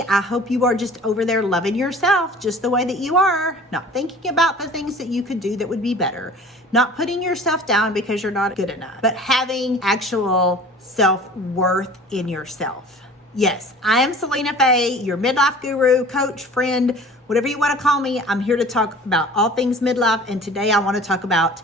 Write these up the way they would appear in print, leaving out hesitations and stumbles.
happy. I hope you are just over there loving yourself just the way that you are, not thinking about the things that you could do that would be better, not putting yourself down because you're not good enough, but having actual self-worth in yourself. Yes, I am Selena Faye, your midlife guru, coach, friend, whatever you want to call me. I'm here to talk about all things midlife, and today I want to talk about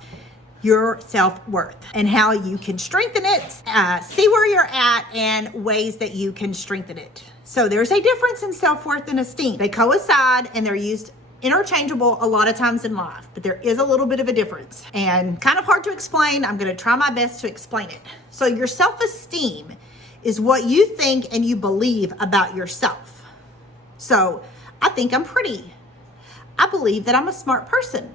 your self-worth and how you can strengthen it, see where you're at, and ways that you can strengthen it. So there's a difference in self-worth and esteem. They coincide and they're used interchangeable a lot of times in life, but there is a little bit of a difference and kind of hard to explain. I'm going to try my best to explain it. So your self-esteem is what you think and you believe about yourself. So I think I'm pretty. I believe that I'm a smart person.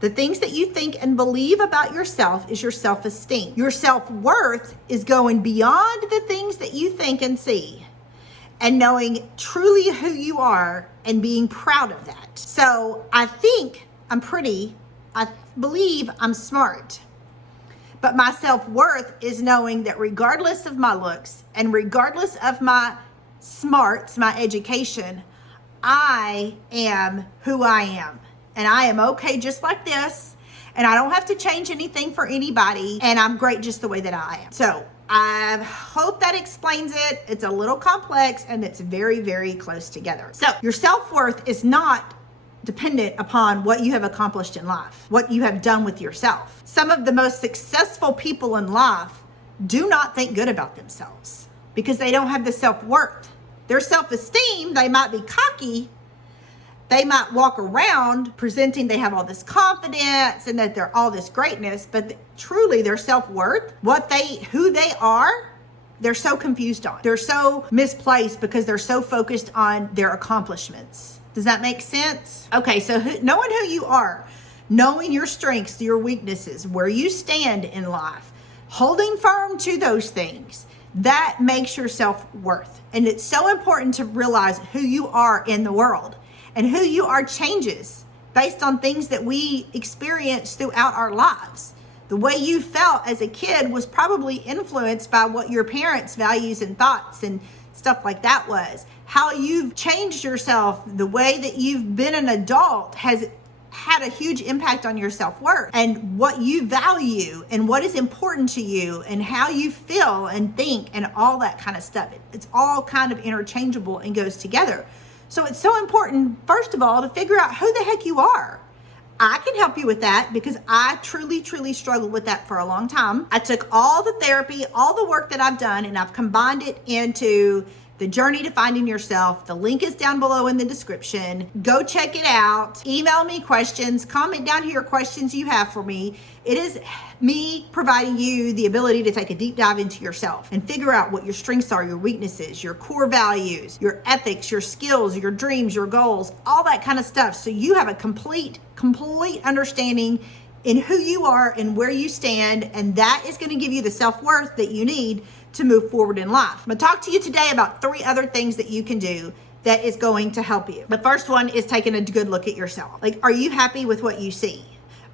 The things that you think and believe about yourself is your self-esteem. Your self-worth is going beyond the things that you think and see and knowing truly who you are and being proud of that. So I think I'm pretty. I believe I'm smart. But my self-worth is knowing that regardless of my looks and regardless of my smarts, my education, I am who I am. And I am okay just like this. And I don't have to change anything for anybody. And I'm great just the way that I am. So I hope that explains it. It's a little complex and it's very, very close together. So your self-worth is not dependent upon what you have accomplished in life, what you have done with yourself. Some of the most successful people in life do not think good about themselves because they don't have the self-worth. Their self-esteem, they might be cocky. They might walk around presenting they have all this confidence and that they're all this greatness, but truly their self-worth, who they are, they're so confused on. They're so misplaced because they're so focused on their accomplishments. Does that make sense? Okay, so knowing who you are, knowing your strengths, your weaknesses, where you stand in life, holding firm to those things, that makes your self-worth. And it's so important to realize who you are in the world. And who you are changes based on things that we experience throughout our lives. The way you felt as a kid was probably influenced by what your parents' values and thoughts and stuff like that was. How you've changed yourself, the way that you've been an adult has had a huge impact on your self-worth and what you value and what is important to you and how you feel and think and all that kind of stuff. It's all kind of interchangeable and goes together. So it's so important, first of all, to figure out who the heck you are. I can help you with that because I truly, truly struggled with that for a long time. I took all the therapy, all the work that I've done, and I've combined it into the Journey to Finding Yourself. The link is down below in the description. Go check it out. Email me questions. Comment down here questions you have for me. It is me providing you the ability to take a deep dive into yourself and figure out what your strengths are, your weaknesses, your core values, your ethics, your skills, your dreams, your goals, all that kind of stuff. So you have a complete understanding in who you are and where you stand. And that is going to give you the self-worth that you need to move forward in life. I'm going to talk to you today about 3 other things that you can do that is going to help you. The first one is taking a good look at yourself. Like, are you happy with what you see?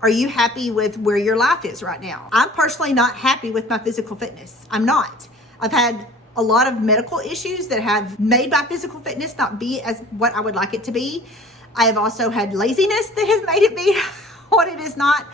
Are you happy with where your life is right now? I'm personally not happy with my physical fitness. I'm not. I've had a lot of medical issues that have made my physical fitness not be as what I would like it to be. I have also had laziness that has made it be what it is not.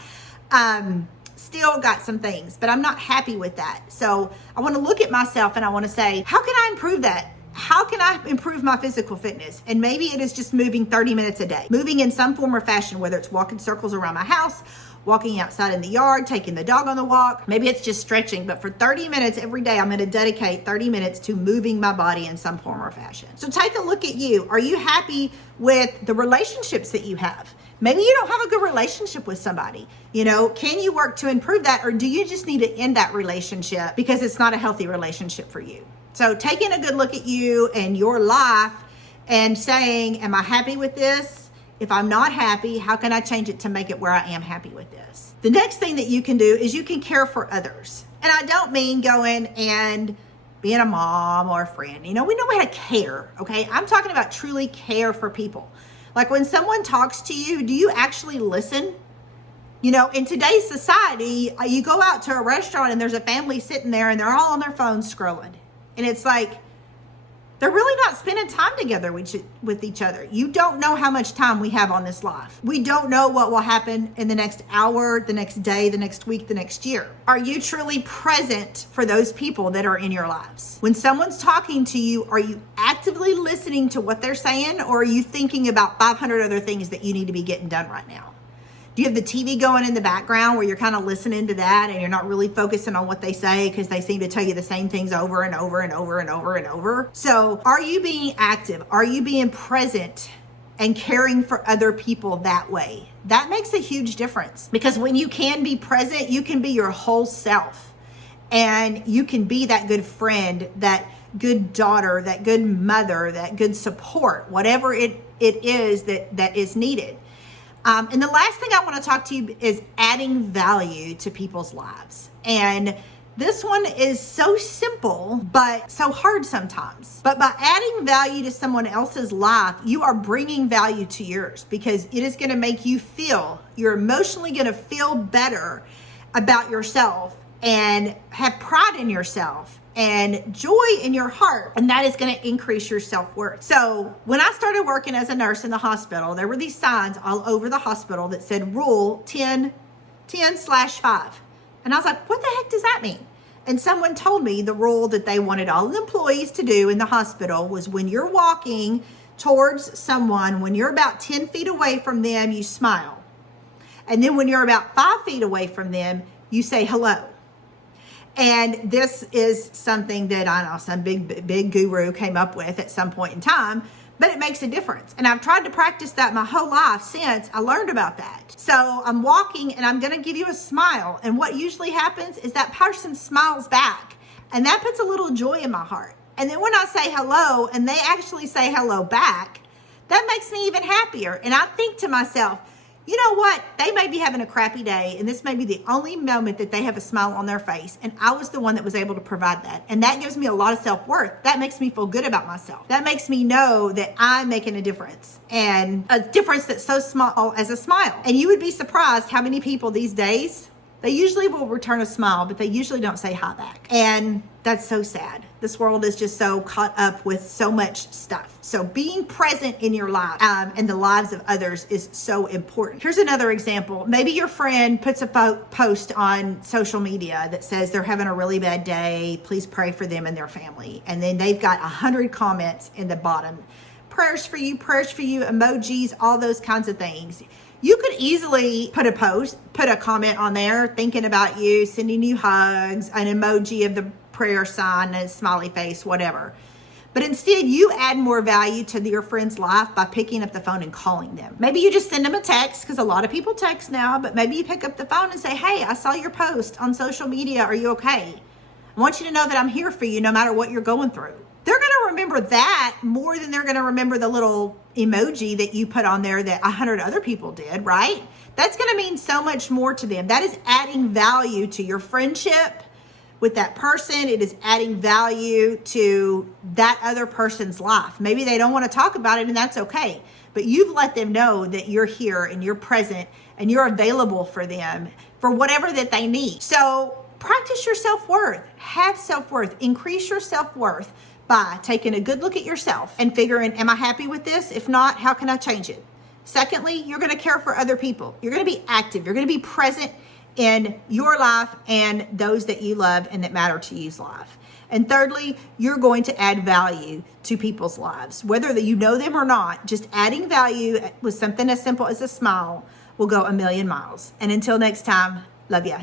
Still got some things, but I'm not happy with that. So I want to look at myself and I want to say, how can I improve that? How can I improve my physical fitness? And maybe it is just moving 30 minutes a day, moving in some form or fashion, whether it's walking circles around my house, walking outside in the yard, taking the dog on the walk. Maybe it's just stretching, but for 30 minutes every day, I'm going to dedicate 30 minutes to moving my body in some form or fashion. So take a look at you. Are you happy with the relationships that you have? Maybe you don't have a good relationship with somebody. Can you work to improve that? Or do you just need to end that relationship because it's not a healthy relationship for you? So taking a good look at you and your life and saying, am I happy with this? If I'm not happy, how can I change it to make it where I am happy with this? The next thing that you can do is you can care for others. And I don't mean going and being a mom or a friend. We know how to care, okay? I'm talking about truly care for people. Like when someone talks to you, do you actually listen? In today's society, you go out to a restaurant and there's a family sitting there and they're all on their phones scrolling. And it's like, They're really not spending time together with each other. You don't know how much time we have on this life. We don't know what will happen in the next hour, the next day, the next week, the next year. Are you truly present for those people that are in your lives? When someone's talking to you, are you actively listening to what they're saying, or are you thinking about 500 other things that you need to be getting done right now? Do you have the TV going in the background where you're kind of listening to that and you're not really focusing on what they say because they seem to tell you the same things over and over and over and over and over? So are you being active? Are you being present and caring for other people that way? That makes a huge difference, because when you can be present, you can be your whole self, and you can be that good friend, that good daughter, that good mother, that good support, whatever it is that is needed. And the last thing I want to talk to you is adding value to people's lives. And this one is so simple, but so hard sometimes. But by adding value to someone else's life, you are bringing value to yours, because it is going to make you you're emotionally going to feel better about yourself and have pride in yourself and joy in your heart, and that is going to increase your self-worth. So when I started working as a nurse in the hospital, there were these signs all over the hospital that said Rule 10/5. And I was like, what the heck does that mean? And someone told me the rule that they wanted all the employees to do in the hospital was, when you're walking towards someone, when you're about 10 feet away from them, you smile. And then when you're about 5 feet away from them, you say hello. And this is something that I know some big guru came up with at some point in time, but it makes a difference. And I've tried to practice that my whole life since I learned about that. So I'm walking and I'm going to give you a smile. And what usually happens is that person smiles back, and that puts a little joy in my heart. And then when I say hello and they actually say hello back, that makes me even happier. And I think to myself, you know what? They may be having a crappy day, and this may be the only moment that they have a smile on their face, and I was the one that was able to provide that. And that gives me a lot of self-worth. That makes me feel good about myself. That makes me know that I'm making a difference, and a difference that's so small as a smile. And you would be surprised how many people these days, they usually will return a smile, but they usually don't say hi back. And that's so sad. This world is just so caught up with so much stuff. So being present in your life and the lives of others is so important. Here's another example. Maybe your friend puts a post on social media that says they're having a really bad day. Please pray for them and their family. And then they've got 100 comments in the bottom. Prayers for you, emojis, all those kinds of things. You could easily put a comment on there thinking about you, sending you hugs, an emoji of the prayer sign, a smiley face, whatever. But instead, you add more value to your friend's life by picking up the phone and calling them. Maybe you just send them a text, because a lot of people text now, but maybe you pick up the phone and say, hey, I saw your post on social media. Are you okay? I want you to know that I'm here for you no matter what you're going through. They're going to remember that more than they're going to remember the little emoji that you put on there that 100 other people did, right? That's going to mean so much more to them. That is adding value to your friendship with that person. It is adding value to that other person's life. Maybe they don't want to talk about it, and that's okay. But you've let them know that you're here and you're present and you're available for them for whatever that they need. So practice your self-worth. Have self-worth. Increase your self-worth by taking a good look at yourself and figuring, am I happy with this? If not, how can I change it? Secondly, you're going to care for other people. You're going to be active. You're going to be present in your life and those that you love and that matter to you's life. And thirdly, you're going to add value to people's lives. Whether that you know them or not, just adding value with something as simple as a smile will go a million miles. And until next time, love ya.